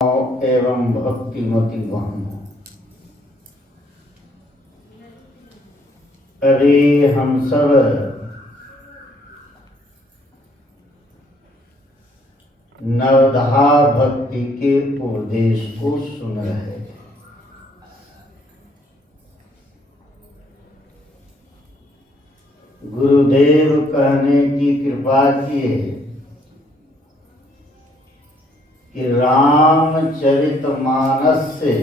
एवं भक्तिमति बहनों, अभी हम सब नवधा भक्ति के उपदेश को सुन रहे थे। गुरुदेव कहने की कृपा किए कि रामचरितमानस से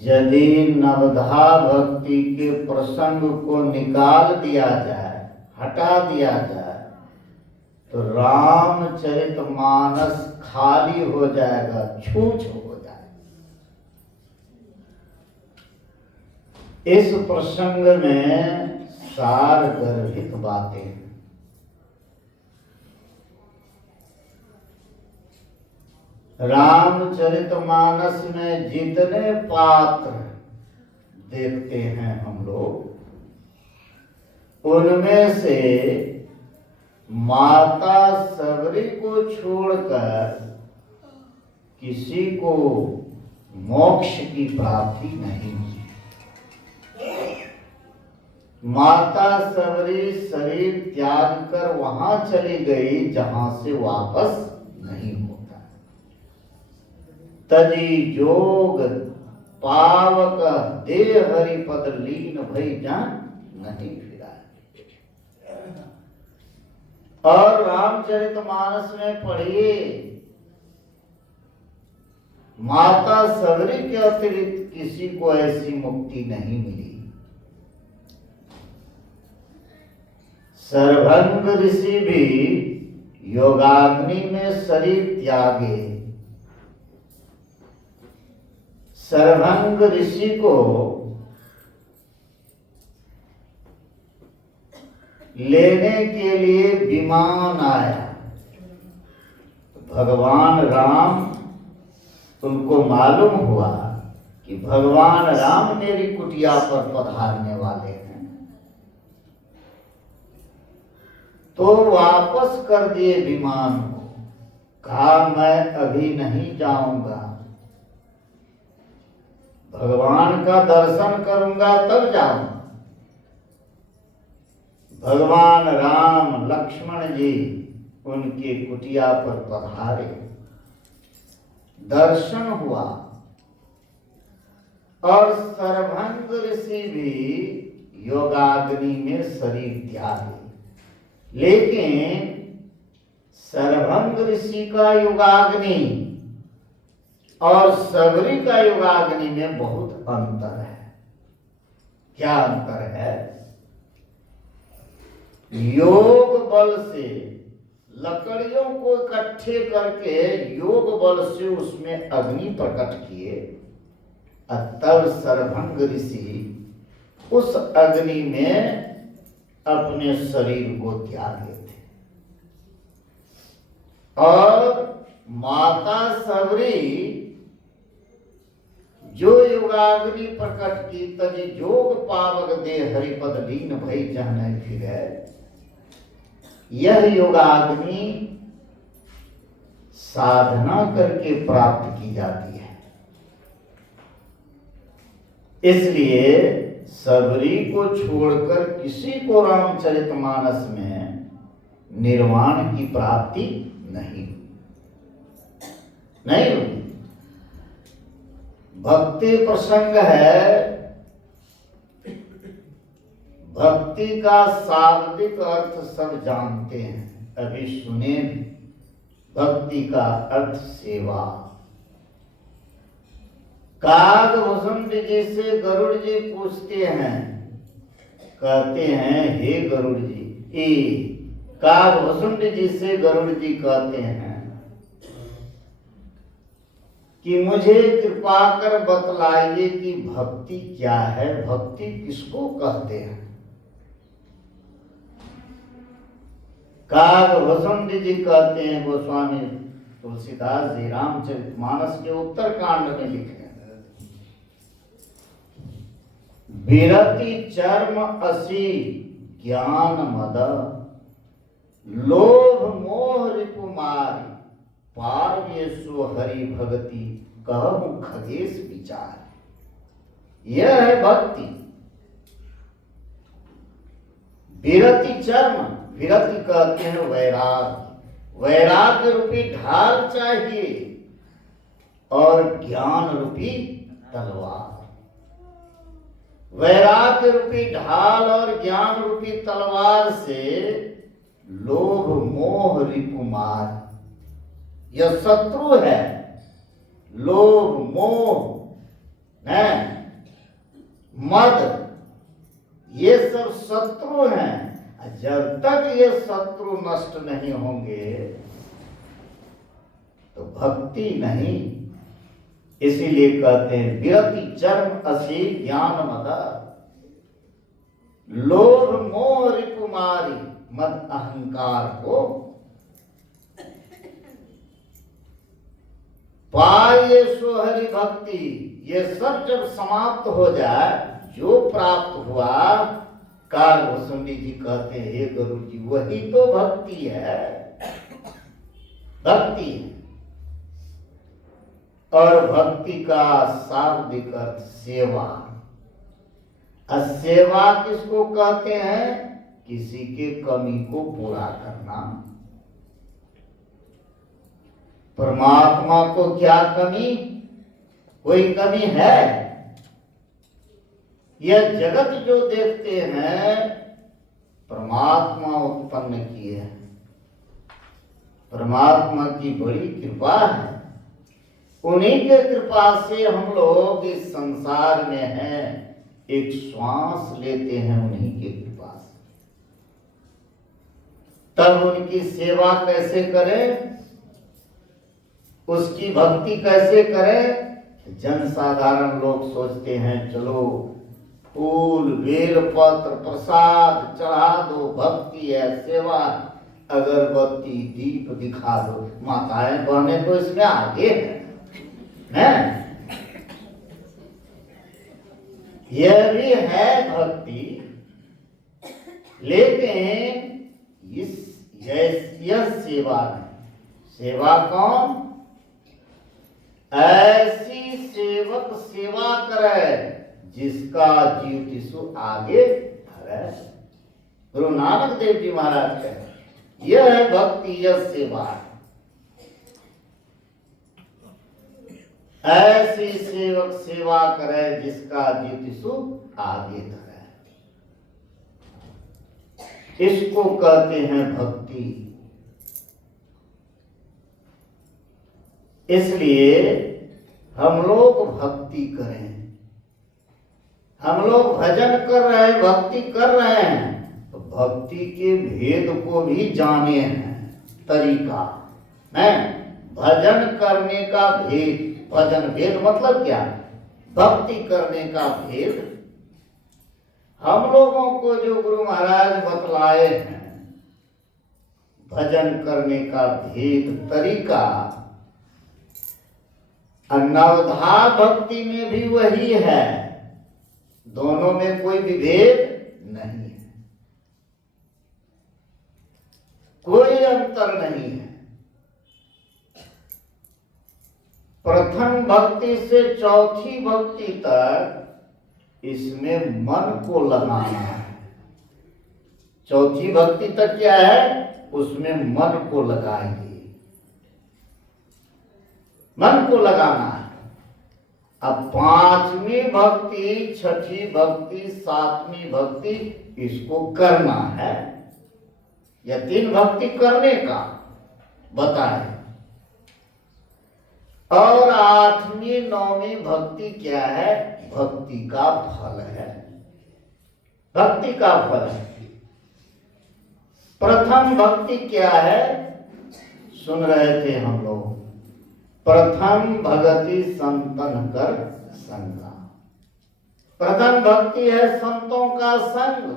यदि नवधा भक्ति के प्रसंग को निकाल दिया जाए, हटा दिया जाए, तो रामचरितमानस खाली हो जाएगा, छूछ हो जाएगा। इस प्रसंग में सार गर्भित बातें हैं। रामचरितमानस में जितने पात्र देखते हैं हम लोग, उनमें से माता सबरी को छोड़कर किसी को मोक्ष की प्राप्ति नहीं हुई। माता सबरी शरीर त्याग कर वहां चली गई जहां से वापस नहीं होता। तजी जोग पावक देह हरिपद लीन भई जान नहीं फिरा। और रामचरितमानस में पढ़िए, माता सबरी के अतिरिक्त किसी को ऐसी मुक्ति नहीं मिली। सर्वभंग ऋषि भी योगाग्नि में शरीर त्यागे। सर्वभंग ऋषि को लेने के लिए विमान आया। भगवान राम, उनको मालूम हुआ कि भगवान राम मेरी कुटिया पर पधारने वाले हैं, तो वापस कर दिए विमान को। कहा मैं अभी नहीं जाऊंगा, भगवान का दर्शन करूंगा तब जाऊंगा। भगवान राम लक्ष्मण जी उनके कुटिया पर पधारे, दर्शन हुआ। और सर्वभंग ऋषि भी योगाग्नि में शरीर त्यागे। लेकिन सर्वभंग ऋषि का योगाग्नि और सबरी का योगाग्नि में बहुत अंतर है। क्या अंतर है? योग बल से लकड़ियों को इकट्ठे करके योग बल से उसमें अग्नि प्रकट किए, तब सर्वभंग ऋषि उस अग्नि में अपने शरीर को त्यागे थे। और माता सबरी जो योगाग्नि प्रकट की, तजी जोग पावक दे हरिपद लीन भई जहन फिरे। यह योगाग्नि साधना करके प्राप्त की जाती है। इसलिए सबरी को छोड़कर किसी को रामचरितमानस में निर्वाण की प्राप्ति नहीं हुई। भक्ति प्रसंग है। भक्ति का शाब्दिक अर्थ सब जानते हैं, अभी सुने भी। भक्ति का अर्थ सेवा। कागभूषण जी से गरुड़ जी पूछते हैं, कहते हैं हे गरुड़ जी, कागभूषण जी से गरुड़ जी कहते हैं कि मुझे कृपा कर बतलाइए कि भक्ति क्या है, भक्ति किसको कहते हैं। कागभूषण जी कहते हैं, गोस्वामी तुलसीदास जी रामचरितमानस के उत्तरकांड में लिखे, विरति चर्म असी ज्ञान मद लोभ मोह रिपुमारी पार्येषु हरि भगति कहु खगेश विचार। यह है भक्ति। विरति चर्म, विरति कहते हैं वैराग्य। वैराग्य रूपी ढाल चाहिए और ज्ञान रूपी तलवार। वैराग्य रूपी ढाल और ज्ञान रूपी तलवार से लोभ मोह रिपुमार, यह शत्रु है। लोभ मोह है, मद, ये सब शत्रु हैं। जब तक ये शत्रु नष्ट नहीं होंगे तो भक्ति नहीं। इसीलिए कहते हैं विरति चर्म असी ज्ञान मद, लोभ मोह रिपुमारी, मद अहंकार को पाये सो हरि भक्ति। ये सब जब समाप्त हो जाए, जो प्राप्त हुआ, काल भूषुंडी जी कहते हैं हे गुरु जी वही तो भक्ति है। भक्ति है। और भक्ति का शाब्दिक अर्थ सेवा। सेवा किसको कहते हैं? किसी के कमी को पूरा करना। परमात्मा को क्या कमी? कोई कमी है? यह जगत जो देखते हैं परमात्मा उत्पन्न किए हैं। परमात्मा की बड़ी कृपा है। उन्हीं के कृपा से हम लोग इस संसार में हैं। एक श्वास लेते हैं उन्हीं के कृपा से। तब उनकी सेवा कैसे करें, उसकी भक्ति कैसे करें? जन साधारण लोग सोचते हैं चलो फूल बेलपत्र प्रसाद चढ़ा दो, भक्ति है, सेवा, अगरबत्ती दीप दिखा दो। माताएं बहनें तो इसमें आगे हैं। यह भी है भक्ति, लेकिन यह सेवा नहीं। सेवा कौन? ऐसी सेवक सेवा करे जिसका ज्योतिषु आगे धरे। गुरु नानक देव जी महाराज कहे यह है भक्ति, यह सेवा। ऐसी सेवक सेवा करे जिसका ज्योतिषु आगे धरे, इसको कहते हैं भक्ति। इसलिए हम लोग भक्ति करें। हम लोग भजन कर रहे हैं, भक्ति कर रहे हैं, तो भक्ति के भेद को भी जाने हैं। तरीका है भजन करने का भेद। भजन भेद मतलब क्या? भक्ति करने का भेद हम लोगों को जो गुरु महाराज बतलाए हैं। भजन करने का भेद तरीका नवधा भक्ति में भी वही है। दोनों में कोई विभेद नहीं है, कोई अंतर नहीं है। प्रथम भक्ति से चौथी भक्ति तक इसमें मन को लगाना है। चौथी भक्ति तक क्या है? उसमें मन को लगाएंगे, मन को लगाना है। अब पांचवी भक्ति, छठी भक्ति, सातवीं भक्ति इसको करना है। या तीन भक्ति करने का बताए। और आठवीं नौवीं भक्ति क्या है? भक्ति का फल है। भक्ति का फल है। प्रथम भक्ति क्या है? सुन रहे थे हम लोग, प्रथम भगति संतन कर संगा। प्रथम भक्ति है संतों का संग।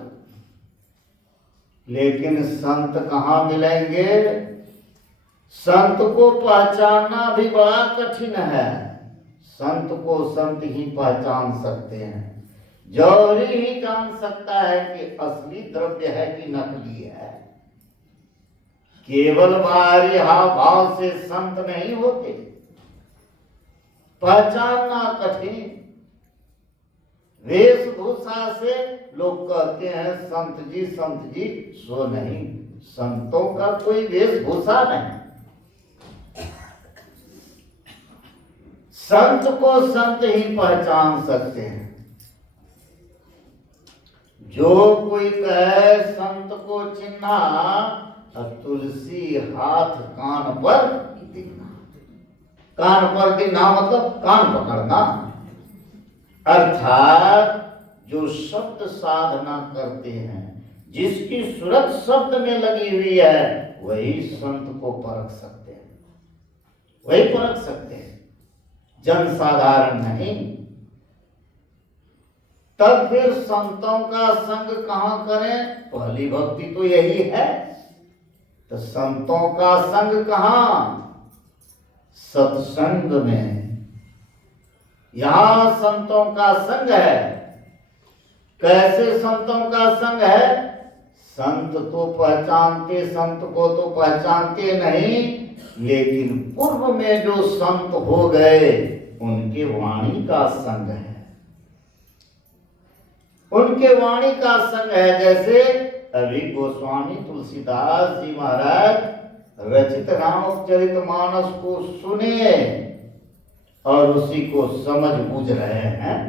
लेकिन संत कहाँ मिलेंगे? संत को पहचानना भी बड़ा कठिन है। संत को संत ही पहचान सकते हैं। जौहरी ही जान सकता है कि असली द्रव्य है कि नकली है। केवल बाहरी हाव भाव से संत नहीं होते, पहचानना कठिन। वेशभूषा से लोग कहते हैं संत जी सो नहीं, संतों का कोई वेशभूषा नहीं। संत को संत ही पहचान सकते हैं। जो कोई कहे संत को चिन्हा, तुलसी हाथ कान पर दिखना। कान पर दिखना मतलब कान पकड़ना, अर्थात जो शब्द साधना करते हैं, जिसकी सूरत शब्द में लगी हुई है, वही संत को परख सकते हैं, वही परख सकते हैं, जन साधारण नहीं। तब फिर संतों का संग कहां करें? पहली भक्ति तो यही है। तो संतों का संग कहां? सत्संग में। यहां संतों का संग है। कैसे संतों का संग है? संत तो पहचानते, संत को तो पहचानते नहीं, लेकिन पूर्व में जो संत हो गए उनके वाणी का संग है, उनके वाणी का संग है। जैसे अभी गोस्वामी तुलसीदास जी महाराज रचित रामचरितमानस को सुने और उसी को समझ बूझ रहे हैं।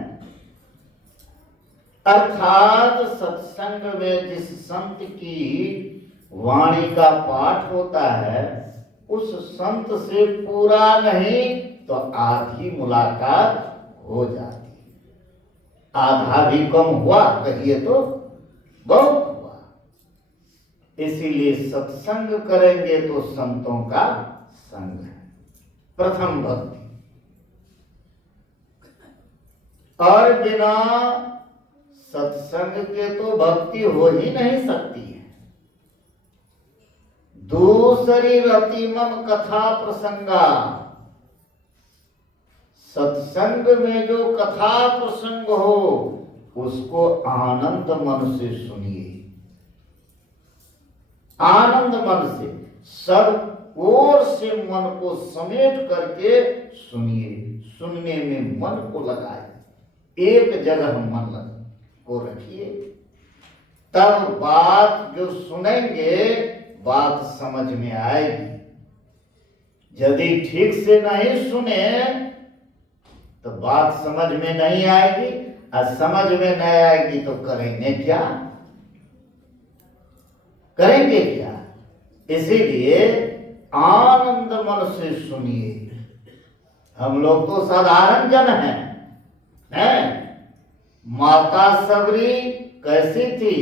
अर्थात सत्संग में जिस संत की वाणी का पाठ होता है, उस संत से पूरा नहीं तो आधी मुलाकात हो जाती। आधा भी कम हुआ कहिए तो बहुत हुआ। इसीलिए सत्संग करेंगे तो संतों का संग है प्रथम भक्ति। और बिना सत्संग के तो भक्ति हो ही नहीं सकती है। दूसरी रति मम कथा प्रसंगा, सत्संग में जो कथा प्रसंग हो उसको आनंद मन से सुनिए, आनंद मन से, सब ओर से मन को समेट करके सुनिए। सुनने में मन को लगाए, एक जगह मन को रखिए, तब बात जो सुनेंगे बात समझ में आएगी। यदि ठीक से नहीं सुने तो बात समझ में नहीं आएगी, और समझ में नहीं आएगी तो करेंगे क्या? करेंगे क्या? इसीलिए आनंद मन से सुनिए। हम लोग तो साधारण जन हैं। माता सबरी कैसी थी?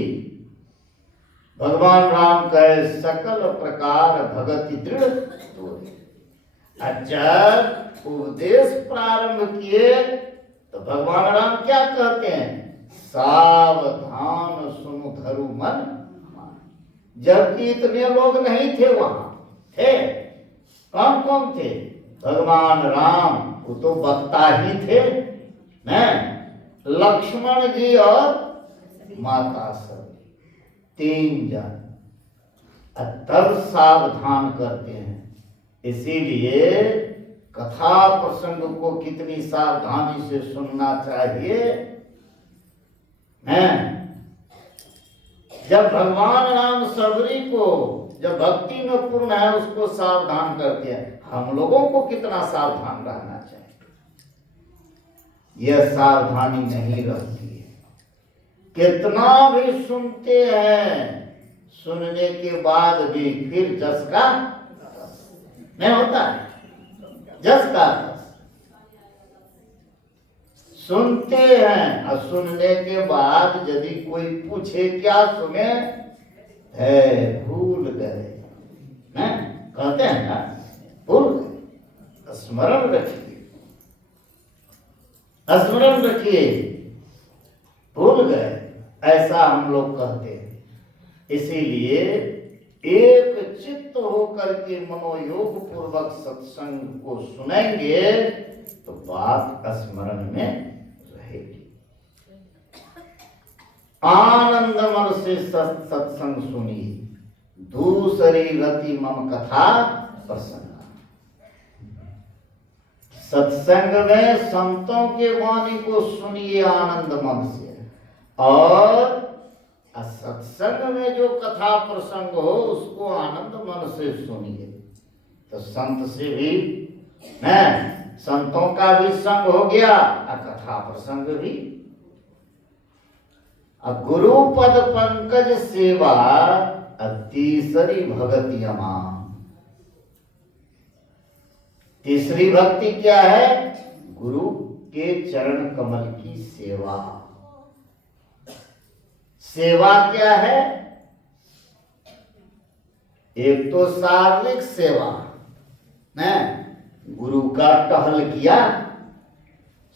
भगवान राम कहे सकल प्रकार भगति दृढ़ तोरे। जब उपदेश प्रारंभ किए तो भगवान राम क्या कहते हैं? सावधान सुनु धरु मन। जबकि इतने लोग नहीं थे, वहां थे कौन कौन थे? भगवान राम, वो तो वक्ता ही थे, लक्ष्मण जी और माता सब, तीन जन। तब सावधान करते हैं। इसीलिए कथा प्रसंग को कितनी सावधानी से सुनना चाहिए। जब भगवान राम सबरी को, जब भक्ति में पूर्ण है, उसको सावधान करते हैं, हम लोगों को कितना सावधान रहना चाहिए। यह सावधानी नहीं रहती है। कितना भी सुनते हैं, सुनने के बाद भी फिर जस का नहीं होता है। जस का सुनते हैं और सुनने के बाद यदि कोई पूछे क्या सुने, है भूल गए, कहते हैं ना, भूल गए। स्मरण रखिए, स्मरण रखिए, भूल गए, ऐसा हम लोग कहते हैं। इसीलिए एक चित्त होकर के मनोयोग पूर्वक सत्संग को सुनेंगे तो बात स्मरण में रहेगी। आनंद मन से सत्संग सुनिए, दूसरी रति मम कथा प्रसंग। सत्संग में संतों के वाणी को सुनिए आनंद मन से, और सत्संग में जो कथा प्रसंग हो उसको आनंद मन से सुनिए। तो संत से भी संतों का भी संग हो गया और कथा प्रसंग भी। गुरु पद पंकज सेवा तीसरी भक्ति अमान। तीसरी भक्ति क्या है? गुरु के चरण कमल की सेवा। सेवा क्या है? एक तो शारीरिक सेवा, गुरु का टहल किया,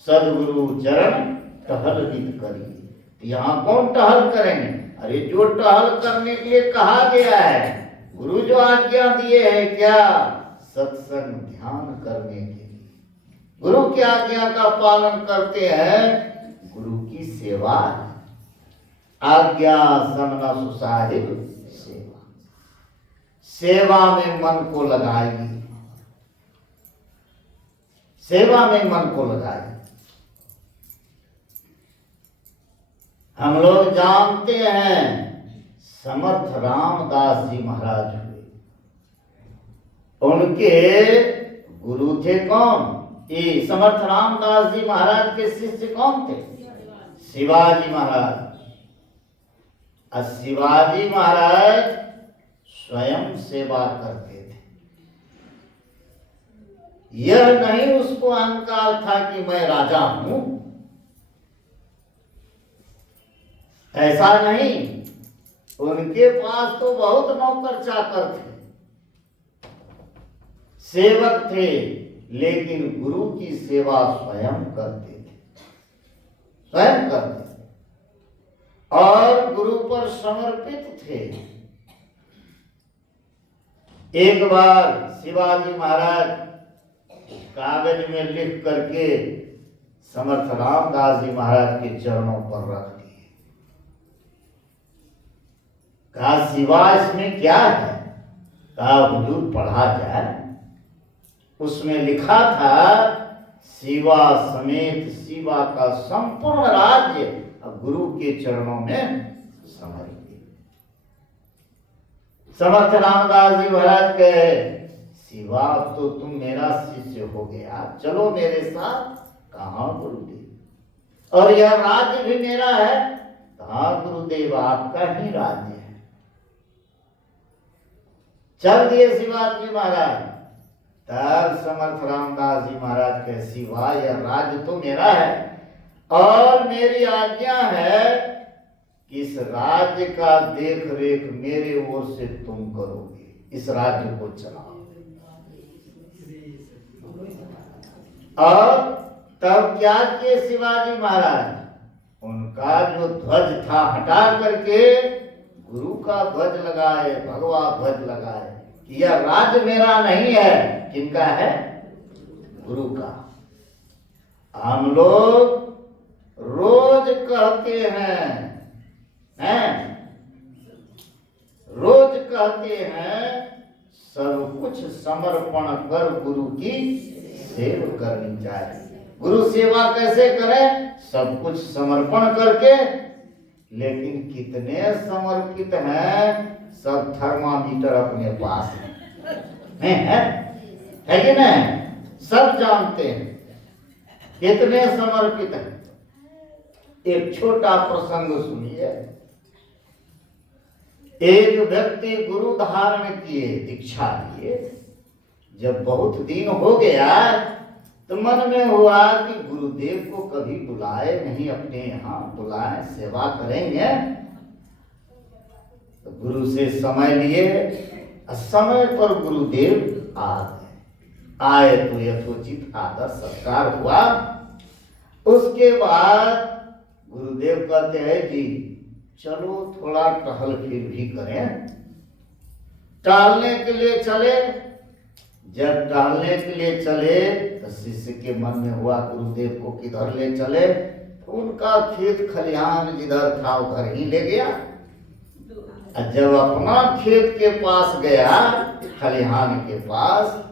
सदगुरु चरण टहल हित करिए। यहाँ कौन टहल करेंगे? अरे जो टहल करने के लिए कहा गया है, गुरु जो आज्ञा दिए है क्या? सत्संग ध्यान करने के लिए गुरु की आज्ञा का पालन करते हैं, गुरु की सेवा है। आज्ञा समना सुसाहिब सेवा। सेवा में मन को लगाइए, सेवा में मन को लगाइए। हम लोग जानते हैं समर्थ रामदास जी महाराज हुए, उनके गुरु थे कौन? ये समर्थ रामदास जी महाराज के शिष्य कौन थे? शिवाजी महाराज। और शिवाजी महाराज स्वयं सेवा करते थे। यह नहीं उसको अहंकार था कि मैं राजा हूं, ऐसा नहीं। उनके पास तो बहुत नौकर चाकर थे, सेवक थे, लेकिन गुरु की सेवा स्वयं करते थे, स्वयं करते थे और गुरु पर समर्पित थे। एक बार शिवाजी महाराज कागज में लिख करके समर्थ रामदास जी महाराज के चरणों पर रख दिए। कहा शिवा इसमें क्या है? कहा हुजूर पढ़ा जाए। उसमें लिखा था शिवा समेत शिवा का संपूर्ण राज्य गुरु के चरणों में समर्पित। समर्थ रामदास जी महाराज कहे शिवा तो तुम मेरा शिष्य हो गया, चलो मेरे साथ। कहा गुरुदेव? और यह राज्य भी मेरा है। कहा गुरुदेव आपका ही राज्य है। चल दिए शिवाजी महाराज। तब समर्थ रामदास जी महाराज के शिवा यह राज्य तो मेरा है और मेरी आज्ञा है कि इस राज्य का देख रेख मेरे ओर से तुम करोगे, इस राज्य को चलाओ। और तब क्या किए शिवाजी महाराज? उनका जो ध्वज था हटा करके गुरु का ध्वज लगाए, भगवा ध्वज लगाए। यह राज्य मेरा नहीं है, किनका है? गुरु का। हम लोग रोज कहते हैं, रोज कहते हैं सब कुछ समर्पण कर गुरु की सेवा करनी चाहिए। गुरु सेवा कैसे करें? सब कुछ समर्पण करके। लेकिन कितने समर्पित हैं? सब थर्मामीटर अपने पास है कि नहीं? सब जानते हैं कितने समर्पित हैं। एक छोटा प्रसंग सुनिए। एक व्यक्ति गुरु धारण किए, दीक्षा लिए। जब बहुत दिन हो गया तो मन में हुआ कि गुरुदेव को कभी बुलाए नहीं, अपने यहाँ बुलाए, सेवा करेंगे। तो गुरु से समय लिए, समय पर गुरुदेव आ गए। आए तो यथोचित आदर सत्कार हुआ। उसके बाद गुरुदेव कहते हैं कि चलो थोड़ा टहल फिर भी करें। टहलने के लिए चले। जब टहलने के लिए चले तो शिष्य के मन में हुआ गुरुदेव को किधर ले चले। तो उनका खेत खलिहान जिधर था उधर ही ले गया। और जब अपना खेत के पास गया, खलिहान के पास,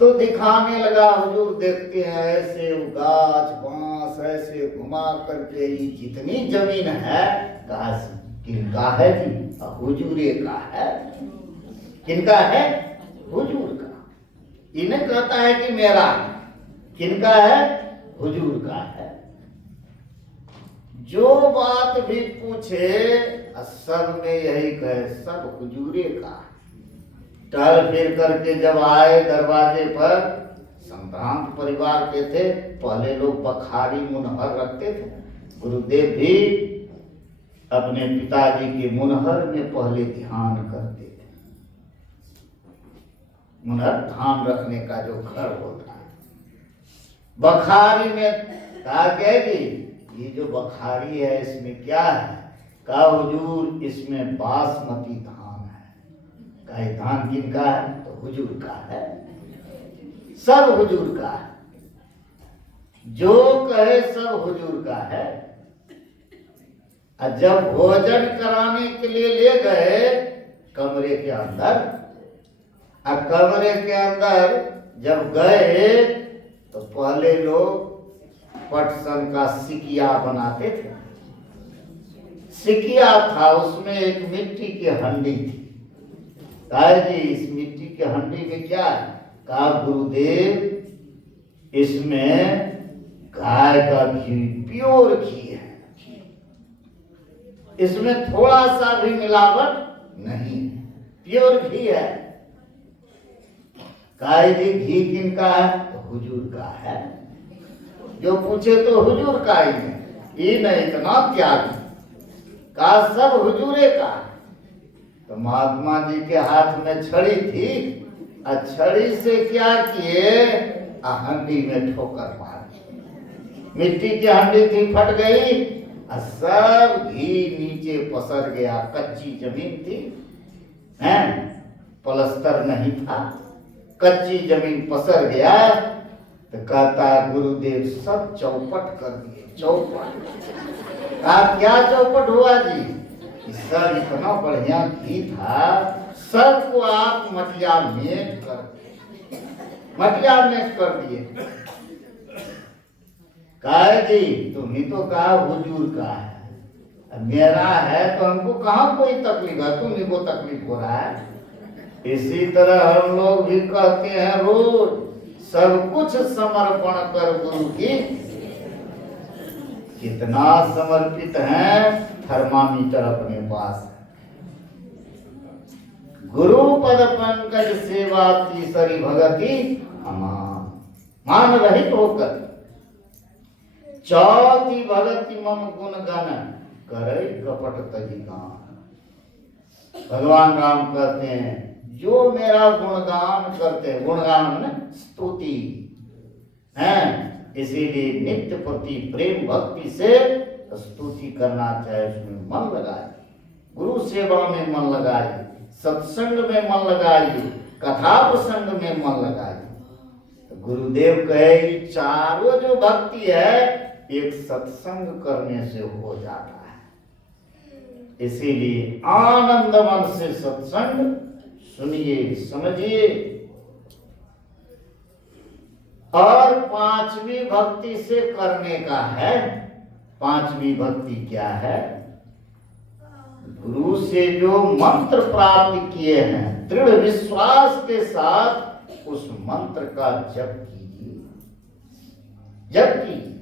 तो दिखाने लगा, हुजूर देखते हैं ऐसे गाछ बांस ऐसे घुमा करके ये जितनी जमीन है, घास किनका है जी? हुजूरे का है। किनका है? हुजूर का। इन्हें कहता है कि मेरा। किनका है? हुजूर का है। जो बात भी पूछे सब में यही कहे, सब हुजूरे का है। टहल फिर करके जब आए दरवाजे पर, संभ्रांत परिवार के थे, पहले लोग बखारी मुनहर रखते थे। गुरुदेव भी अपने पिताजी के मुनहर में पहले ध्यान करते थे। मुनहर धान रखने का जो घर होता है, बखारी में कहा क्या कि ये जो बखारी है इसमें क्या है? कहा हुजूर इसमें बासमती धान है। कहा धान किनका है? तो हुजूर का है। सब हुजूर का है। जो कहे सब हुजूर का है। और जब भोजन कराने के लिए ले गए कमरे के अंदर, और कमरे के अंदर जब गए तो पहले लोग पटसन का सिकिया बनाते थे। सिकिया था, उसमें एक मिट्टी की हंडी थी। कहा जी इस मिट्टी के हंडी में क्या है? कहा गुरुदेव इसमें गाय का घी, प्योर घी है, इसमें थोड़ा सा भी मिलावट नहीं है, प्योर घी है। कहा जी घी किनका है? तो हुजूर का है। जो पूछे तो हुजूर का ही है। ये नहीं इतना त्याग का सब हुजूरे का। तो महात्मा जी के हाथ में छड़ी थी, और छड़ी से क्या किए? हंडी में ठोकर मारी। मिट्टी की हंडी थी, फट गई और सब घी नीचे पसर गया। कच्ची जमीन थी, हैं, प्लास्टर नहीं था, कच्ची जमीन पसर गया। तो कहता है गुरुदेव सब चौपट कर दिए। चौपट? आप क्या चौपट हुआ जी? सब इतना बढ़िया घी था, सबको आप मटिया मेट कर दिए। मटिया मेट कर दिए। कहा जी तुम ही तो कहा हुजूर का है, मेरा है तो हमको कहाँ कोई तकलीफ है? तुम्ही को तकलीफ हो रहा है। इसी तरह हम लोग भी कहते हैं रोज, सब कुछ समर्पण कर गुरु की। कितना समर्पित हैं, थर्मामीटर अपने पास है। गुरु पद पंकज सेवा तीसरी भगति अमान, मान रहित होकर। चौथी भगति मम गुण गण करे कपट तजी गान। भगवान राम कहते हैं जो मेरा गुणगान करते हैं, गुणगान में स्तुति है, इसीलिए नित्य प्रति प्रेम भक्ति से स्तुति करना चाहिए। उसमें मन लगाए, गुरु सेवा में मन लगाइए, सत्संग में मन लगाइए, कथा प्रसंग में मन लगाइए। तो गुरुदेव कहे चारों जो भक्ति है एक सत्संग करने से हो जाता है। इसीलिए आनंद मन से सत्संग सुनिए, समझिए। और पांचवी भक्ति से करने का है। पांचवी भक्ति क्या है? गुरु से जो मंत्र प्राप्त किए हैं, दृढ़ विश्वास के साथ उस मंत्र का जप कीजिए। जप कीजिए।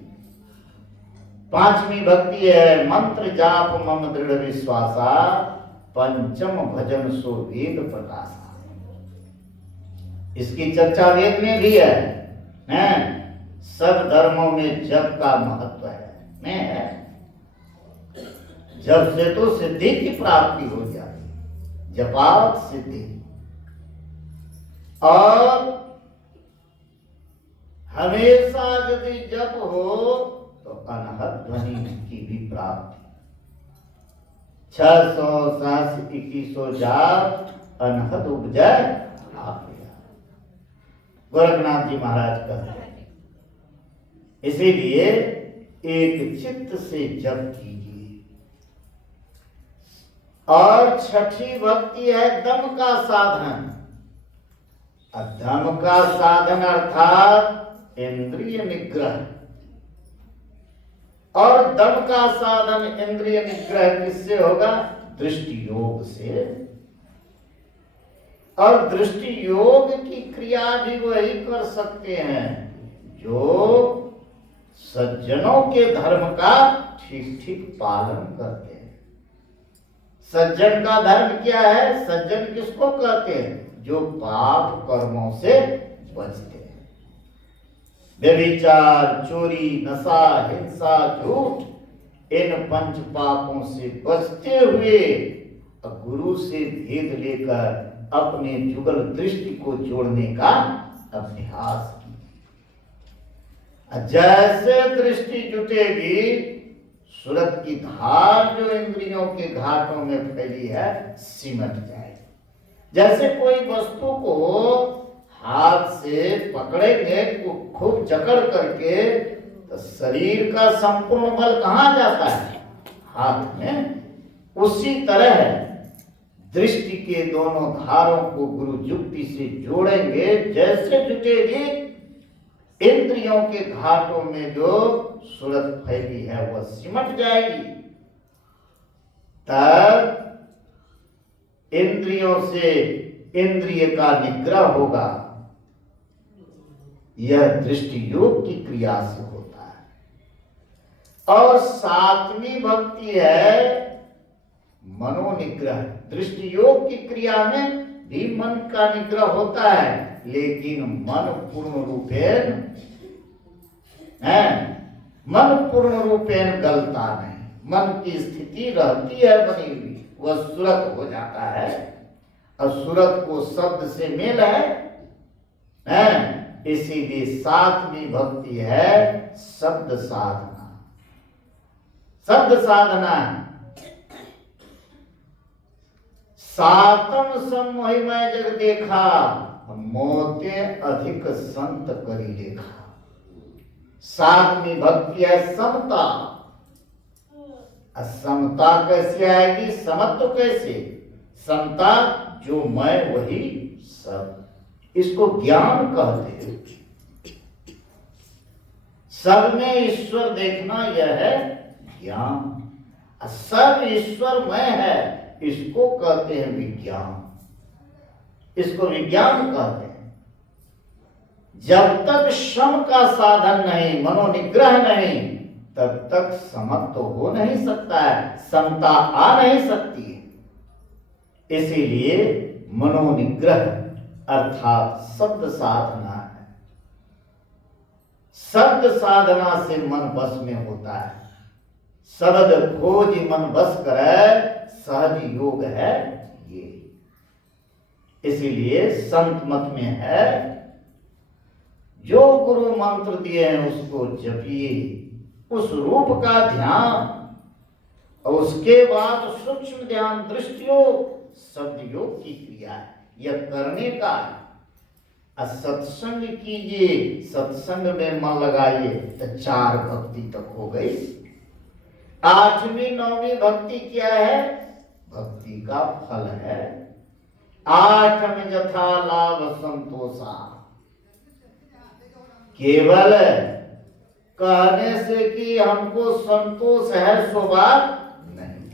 पांचवी भक्ति है मंत्र जाप मम दृढ़ विश्वासा, पंचम भजन सो वेद प्रकाशा। इसकी चर्चा वेद में भी है? सब धर्मों में जप का महत्व है। जप से तो सिद्धि की प्राप्ति हो जाती, जपात सिद्धि। और हमेशा यदि जप हो तो अनहद ध्वनि की भी प्राप्ति। 600 सहस्र 2100 जाप अनहद उपजय आप। गोरखनाथ जी महाराज कहते हैं। इसीलिए एक चित्त से जप कीजिए। और छठी भक्ति है दम का साधन। दम का साधन अर्थात इंद्रिय निग्रह। और दम का साधन इंद्रिय निग्रह किससे होगा? दृष्टि योग से। और दृष्टि योग की क्रिया भी वही कर सकते हैं जो सज्जनों के धर्म का ठीक ठीक पालन करते हैं। सज्जन का धर्म क्या है? सज्जन किसको कहते हैं? जो पाप कर्मों से बचते हैं। व्यभिचार, चोरी, नशा, हिंसा, झूठ, इन पंच पापों से बचते हुए गुरु से भेद लेकर अपने जुगल दृष्टि को जोड़ने का अभ्यास किया। जैसे दृष्टि जुटेगी, सूरत की धार जो इंद्रियों के घाटों में फैली है सिमट जाएगी। जैसे कोई वस्तु को हाथ से पकड़ेंगे, खूब जकड़ करके, तो शरीर का संपूर्ण बल कहाँ जाता है? हाथ में। उसी तरह दृष्टि के दोनों धारों को गुरु युक्ति से जोड़ेंगे। जैसे जुटेगी, इंद्रियों के घाटों में जो सूरत फैली है वह सिमट जाएगी। तब इंद्रियों से इंद्रिय का निग्रह होगा। यह दृष्टि योग की क्रिया से होता है। और सातवीं भक्ति है मनोनिग्रह। दृष्टि योग की क्रिया में भी मन का निग्रह होता है, लेकिन मन पूर्ण रूपेण गलता नहीं। मन की स्थिति रहती है बनी हुई, वह सूरत हो जाता है। और सूरत को शब्द से मेल है, इसीलिए सातवीं भक्ति है शब्द साधना। शब्द साधना सातम सम्मोहिमय जग देखा, मोते अधिक संत करी लेखा। सातवीं भक्ति है समता। समता कैसे आएगी? समत्व कैसे? समता जो मैं वही सब, इसको ज्ञान कहते हैं। सब में ईश्वर देखना यह है ज्ञान। सब ईश्वर में है, इसको कहते हैं विज्ञान। इसको विज्ञान कहते हैं। जब तक श्रम का साधन नहीं, मनोनिग्रह नहीं, तब तक समत्व हो नहीं सकता है, समता आ नहीं सकती है। इसीलिए मनोनिग्रह अर्थात शब्द साधना है। शब्द साधना से मन बस में होता है। शब्द खोज मन बस करे, सहज योग है ये। इसीलिए संत मत में है, जो गुरु मंत्र दिए हैं उसको जपिए, उस रूप का ध्यान, और उसके बाद सूक्ष्म ध्यान, दृष्टि योग, शब्द योग की क्रिया है, यह करने का। सत्संग कीजिए, सत्संग में मन लगाइए, तो 4 भक्ति तक हो गई। 8वीं 9वीं भक्ति क्या है? भक्ति का फल है। 8 में यथा लाभ संतोषा। केवल कहने से कि हमको संतोष है सो बात नहीं।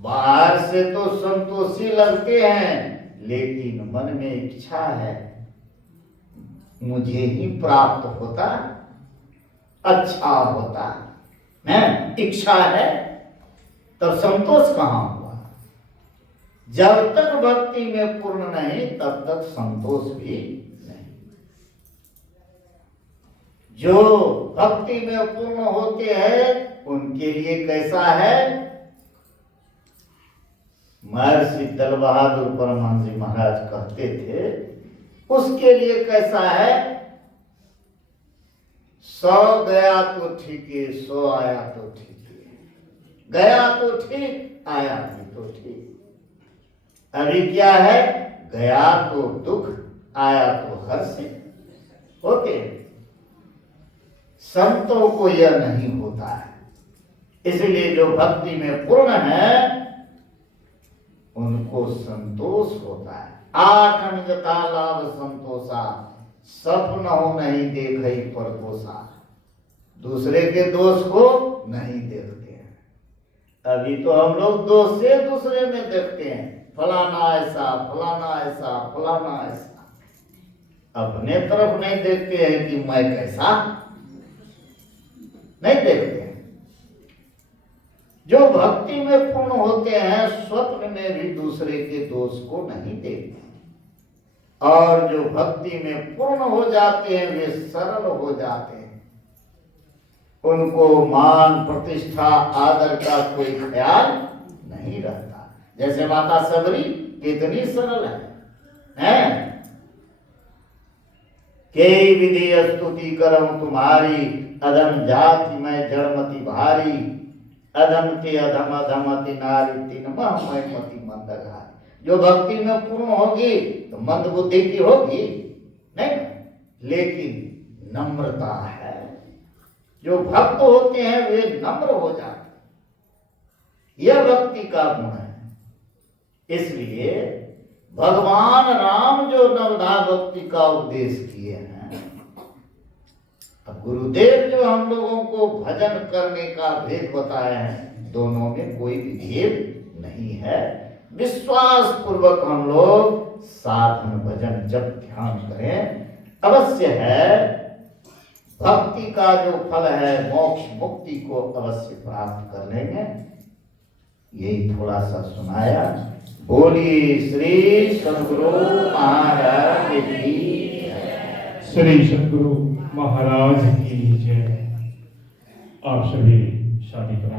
बाहर से तो संतोषी लगते हैं, लेकिन मन में इच्छा है मुझे ही प्राप्त होता, अच्छा होता है, इच्छा है, तब संतोष कहां हुआ? जब तक भक्ति में पूर्ण नहीं, तब तक संतोष भी नहीं। जो भक्ति में पूर्ण होते हैं उनके लिए कैसा है? महर्षि दल बहादुर परमहंस जी महाराज कहते थे, उसके लिए कैसा है? 100 गया तो ठीक है, 100 आया तो ठीक है। गया तो ठीक, आया भी तो ठीक। अभी क्या है? गया तो दुख, आया तो हर्ष होते। संतों को यह नहीं होता है। इसलिए जो भक्ति में पूर्ण है उनको संतोष होता है। आठनगता लाभ संतोषा, सपन हो नहीं देखई परतोषा। दूसरे के दोष को नहीं देखते हैं। अभी तो हम लोग दोष से दूसरे में देखते हैं, फलाना ऐसा, फलाना ऐसा, फलाना ऐसा। अपने तरफ नहीं देखते हैं कि मैं कैसा, नहीं देखते हैं। जो भक्ति में पूर्ण होते हैं स्वप्न में भी दूसरे के दोष को नहीं देखते, और जो भक्ति में पूर्ण हो जाते हैं वे सरल हो जाते हैं। उनको मान प्रतिष्ठा आदर का कोई ख्याल नहीं रहता। जैसे माता सबरी कितनी सरल है? कई विधि स्तुति करम तुम्हारी, अधम जाति में जड़मति भारी। अधम ते अधम अधमति नारी, तीन मति मंदघारी। जो भक्ति में पूर्ण होगी तो मंद बुद्धि की होगी नहीं, लेकिन नम्रता है। जो भक्त होते हैं वे नम्र हो जाते हैं। यह भक्ति का गुण है। इसलिए भगवान राम जो नवधा भक्ति का उपदेश किए हैं, अब गुरुदेव जो हम लोगों को भजन करने का भेद बताए हैं, दोनों में कोई भेद नहीं है। विश्वास पूर्वक हम लोग साधन भजन जब ध्यान करें, अवश्य है भक्ति का जो फल है मोक्ष मुक्ति को अवश्य प्राप्त कर लेंगे। यही थोड़ा सा सुनाया। बोलिए श्री सद्गुरु महाराज की, श्री सद्गुरु महाराज की जय। आप सभी शादी करा